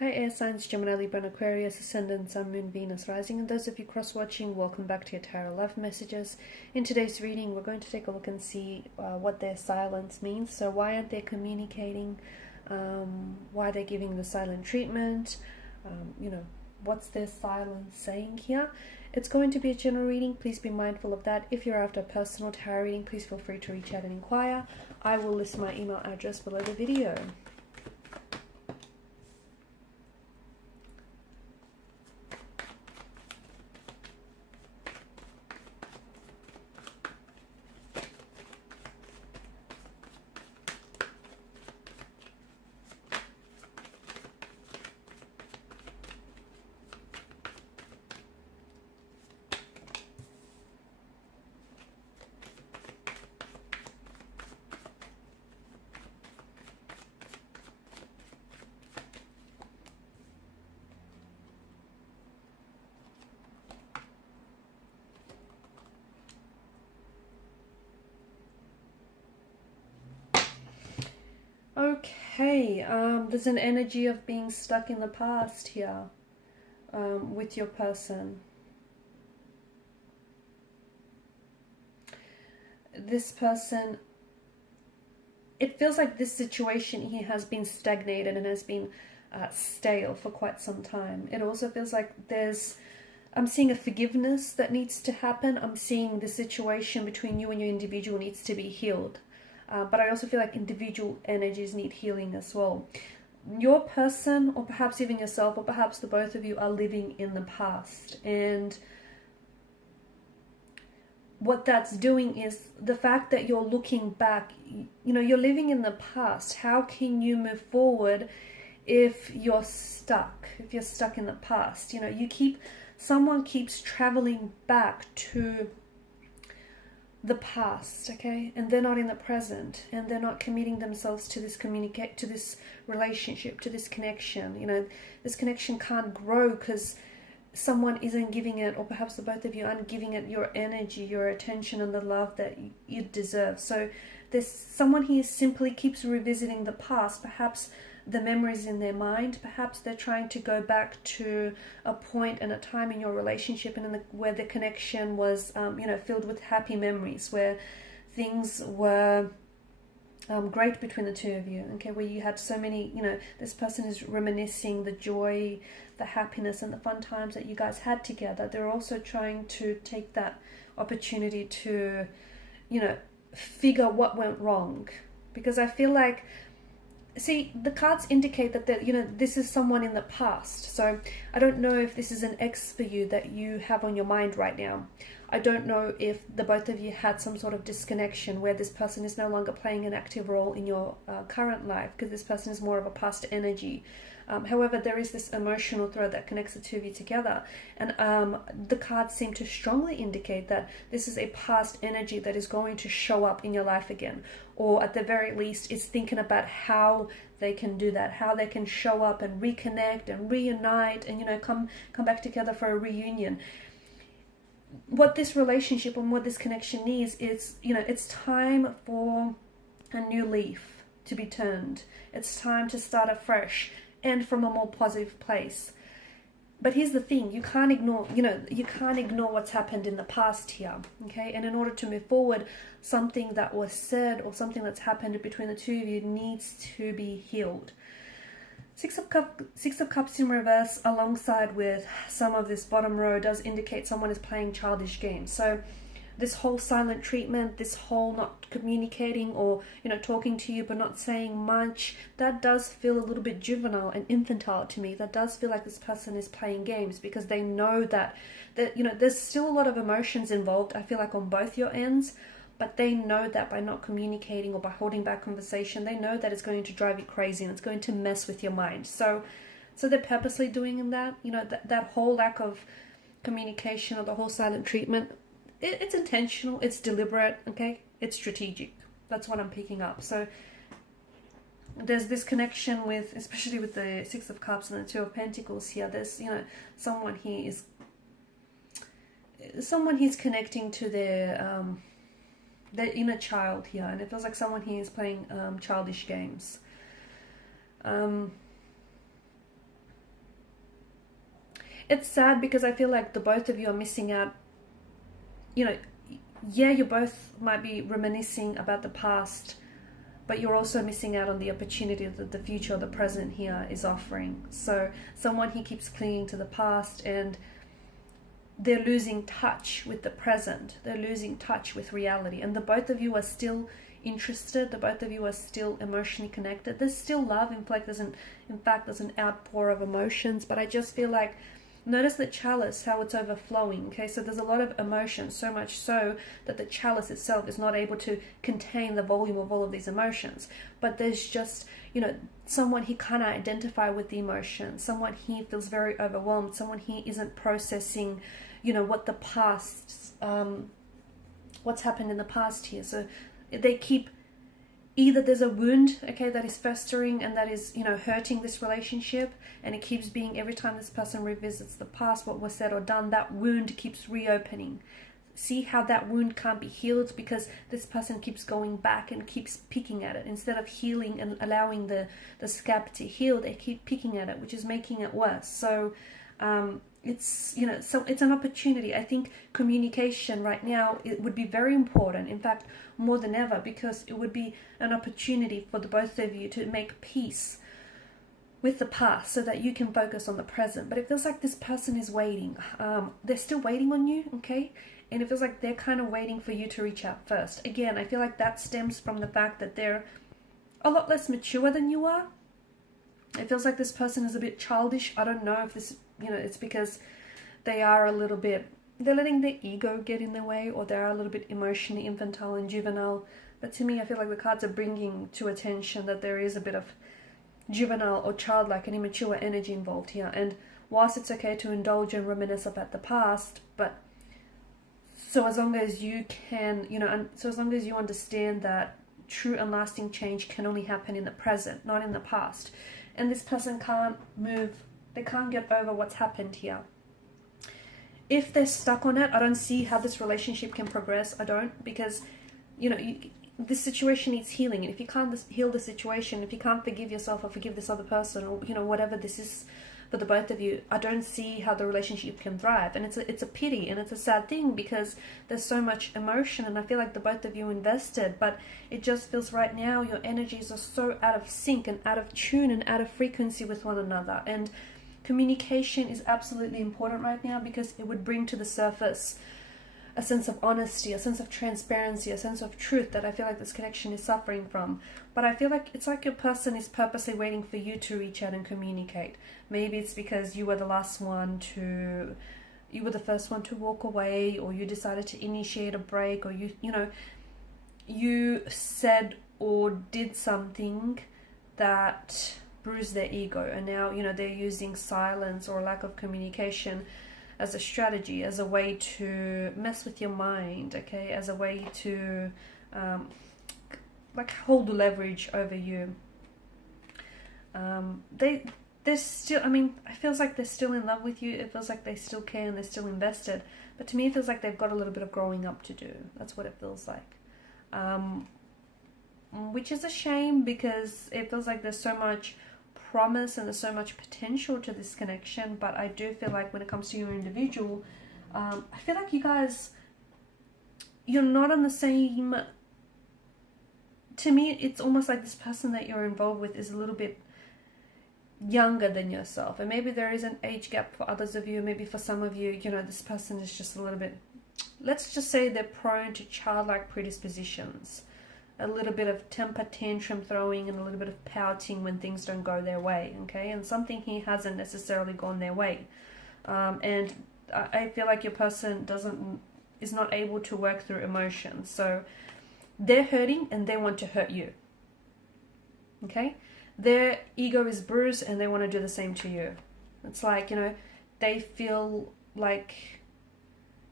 Hi air signs, Gemini, Libra and Aquarius, Ascendant, Sun, Moon, Venus, Rising, and those of you cross-watching, welcome back to your Tarot Love Messages. In today's reading, we're going to take a look and see what their silence means. So why aren't they communicating? Why they're giving the silent treatment? What's their silence saying here? It's going to be a general reading. Please be mindful of that. If you're after a personal tarot reading, please feel free to reach out and inquire. I will list my email address below the video. Okay, there's an energy of being stuck in the past here with your person. This person, it feels like this situation here has been stagnated and has been stale for quite some time. It also feels like I'm seeing a forgiveness that needs to happen. I'm seeing the situation between you and your individual needs to be healed. But I also feel like individual energies need healing as well. Your person, or perhaps even yourself, or perhaps the both of you, are living in the past. And what that's doing is the fact that you're looking back, you're living in the past. How can you move forward if you're stuck? If you're stuck in the past, someone keeps traveling back to the past, okay, and they're not in the present, and they're not committing themselves to this relationship, to this connection. This connection can't grow because someone isn't giving it, or perhaps the both of you aren't giving it your energy, your attention, and the love that you deserve. So there's someone here simply keeps revisiting the past, perhaps the memories in their mind. Perhaps they're trying to go back to a point and a time in your relationship and where the connection was, filled with happy memories, where things were great between the two of you. Okay, where you had so many, this person is reminiscing the joy, the happiness, and the fun times that you guys had together. They're also trying to take that opportunity to, figure what went wrong, because I feel like, see, the cards indicate that this is someone in the past. So I don't know if this is an ex for you that you have on your mind right now. I don't know if the both of you had some sort of disconnection where this person is no longer playing an active role in your current life, because this person is more of a past energy. However, there is this emotional thread that connects the two of you together. And the cards seem to strongly indicate that this is a past energy that is going to show up in your life again. Or at the very least, it's thinking about how they can do that, how they can show up and reconnect and reunite and, come back together for a reunion. What this relationship and what this connection needs is, it's time for a new leaf to be turned. It's time to start afresh and from a more positive place. But here's the thing, you can't ignore what's happened in the past here, okay? And in order to move forward, something that was said or something that's happened between the two of you needs to be healed. Six of Cups in reverse alongside with some of this bottom row does indicate someone is playing childish games. So this whole silent treatment, this whole not communicating or, talking to you but not saying much, that does feel a little bit juvenile and infantile to me. That does feel like this person is playing games because they know that there's still a lot of emotions involved, I feel like, on both your ends. But they know that by not communicating or by holding back conversation, they know that it's going to drive you crazy and it's going to mess with your mind. So they're purposely doing that. That whole lack of communication or the whole silent treatment, it's intentional, it's deliberate, okay? It's strategic. That's what I'm picking up. So there's this connection with, especially with the Six of Cups and the Two of Pentacles here, there's, someone he's connecting to their inner child here, and it feels like someone here is playing childish games. it's sad because I feel like the both of you are missing out. You know, yeah, you both might be reminiscing about the past, but you're also missing out on the opportunity that the future or the present here is offering. So someone here keeps clinging to the past, and they're losing touch with the present. They're losing touch with reality. And the both of you are still interested. The both of you are still emotionally connected. There's still love. In fact, there's an outpour of emotions. But I just feel like, notice the chalice, how it's overflowing. Okay, so there's a lot of emotion, so much so that the chalice itself is not able to contain the volume of all of these emotions. But there's just, you know, someone he can't identify with the emotion. Someone he feels very overwhelmed. Someone he isn't processing, you know, what the past, what's happened in the past here. So they keep, either there's a wound, okay, that is festering and that is, you know, hurting this relationship, and it keeps being, every time this person revisits the past, what was said or done, that wound keeps reopening. See how that wound can't be healed because this person keeps going back and keeps picking at it. Instead of healing and allowing the scab to heal, they keep picking at it, which is making it worse. So it's, you know, so it's an opportunity. I think communication right now, it would be very important, in fact more than ever, because it would be an opportunity for the both of you to make peace with the past so that you can focus on the present. But it feels like this person is waiting. They're still waiting on you, okay? And it feels like they're kind of waiting for you to reach out first. Again, I feel like that stems from the fact that they're a lot less mature than you are. It feels like this person is a bit childish. I don't know if this, you know, it's because they are a little bit, they're letting their ego get in their way, or they're a little bit emotionally infantile and juvenile. But to me, I feel like the cards are bringing to attention that there is a bit of juvenile or childlike and immature energy involved here. And whilst it's okay to indulge and reminisce about the past, but so as long as you can, you know, and so as long as you understand that true and lasting change can only happen in the present, not in the past. And this person can't move, they can't get over what's happened here. If they're stuck on it, I don't see how this relationship can progress. I don't, because, you know, this situation needs healing. And if you can't heal the situation, if you can't forgive yourself or forgive this other person, or, you know, whatever this is for the both of you, I don't see how the relationship can thrive. And it's a pity, and it's a sad thing, because there's so much emotion, and I feel like the both of you invested, but it just feels right now your energies are so out of sync and out of tune and out of frequency with one another. And communication is absolutely important right now, because it would bring to the surface a sense of honesty, a sense of transparency, a sense of truth that I feel like this connection is suffering from. But I feel like it's like your person is purposely waiting for you to reach out and communicate. Maybe it's because you were the first one to walk away, or you decided to initiate a break, or you said or did something that bruised their ego, and now, you know, they're using silence or lack of communication as a strategy, as a way to mess with your mind, okay, as a way to like hold leverage over you. They're still, I mean, it feels like they're still in love with you. It feels like they still care and they're still invested. But to me, it feels like they've got a little bit of growing up to do. That's what it feels like. Which is a shame, because it feels like there's so much promise and there's so much potential to this connection. But I do feel like when it comes to your individual, I feel like you guys, you're not on the same, to me, it's almost like this person that you're involved with is a little bit younger than yourself. And maybe there is an age gap for others of you. Maybe for some of you, you know, this person is just a little bit, let's just say they're prone to childlike predispositions. A little bit of temper tantrum throwing and a little bit of pouting when things don't go their way, okay? And something here hasn't necessarily gone their way. And I feel like your person is not able to work through emotions. So they're hurting and they want to hurt you, okay? Their ego is bruised and they want to do the same to you. It's like, you know, they feel like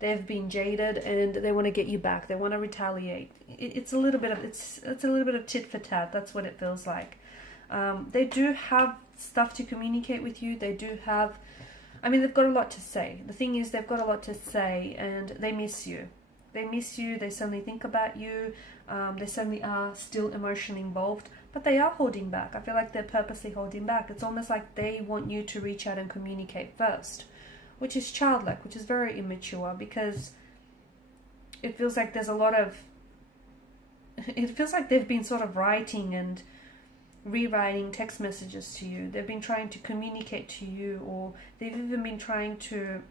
they've been jaded and they want to get you back. They want to retaliate. It's a little bit of it's a little bit of tit for tat. That's what it feels like. They do have stuff to communicate with you. They do have, I mean, they've got a lot to say. The thing is, they've got a lot to say, and they miss you. They miss you. They certainly think about you. They certainly are still emotionally involved, but they are holding back. I feel like they're purposely holding back. It's almost like they want you to reach out and communicate first. which is childlike, which is very immature, because it feels like there's a lot of, it feels like they've been sort of writing and rewriting text messages to you. They've been trying to communicate to you, or they've even been trying to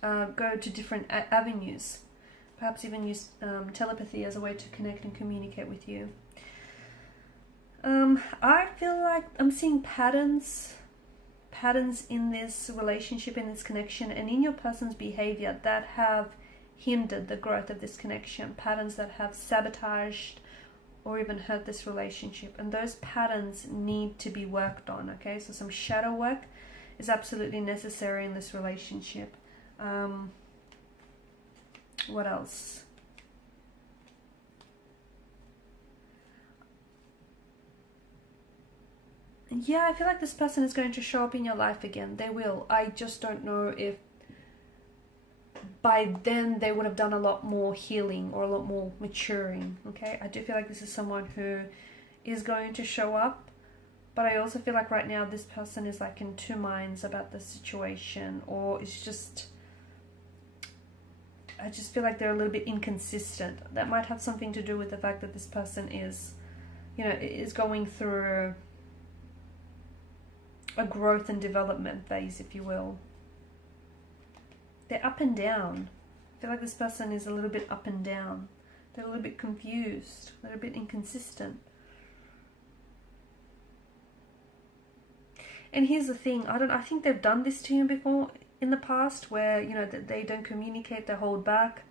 go to different avenues, perhaps even use telepathy as a way to connect and communicate with you. I feel like I'm seeing patterns in this relationship, in this connection, and in your person's behavior that have hindered the growth of this connection, patterns that have sabotaged or even hurt this relationship, and those patterns need to be worked on. Okay, so some shadow work is absolutely necessary in this relationship. What else? Yeah, I feel like this person is going to show up in your life again. They will. I just don't know if by then they would have done a lot more healing or a lot more maturing. Okay, I do feel like this is someone who is going to show up, but I also feel like right now this person is like in two minds about the situation, or it's just, I just feel like they're a little bit inconsistent. That might have something to do with the fact that this person is, you know, is going through a growth and development phase, if you will. They're up and down. I feel like this person is a little bit up and down. They're a little bit confused. They're a bit inconsistent. And here's the thing. I think they've done this to you before in the past, where, you know, that they don't communicate, they hold back.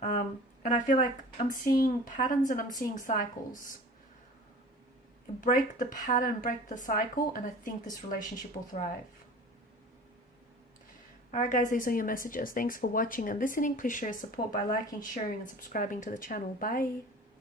And I feel like I'm seeing patterns and I'm seeing cycles. Break the pattern, break the cycle, and I think this relationship will thrive. Alright guys, these are your messages. Thanks for watching and listening. Please show your support by liking, sharing and subscribing to the channel. Bye.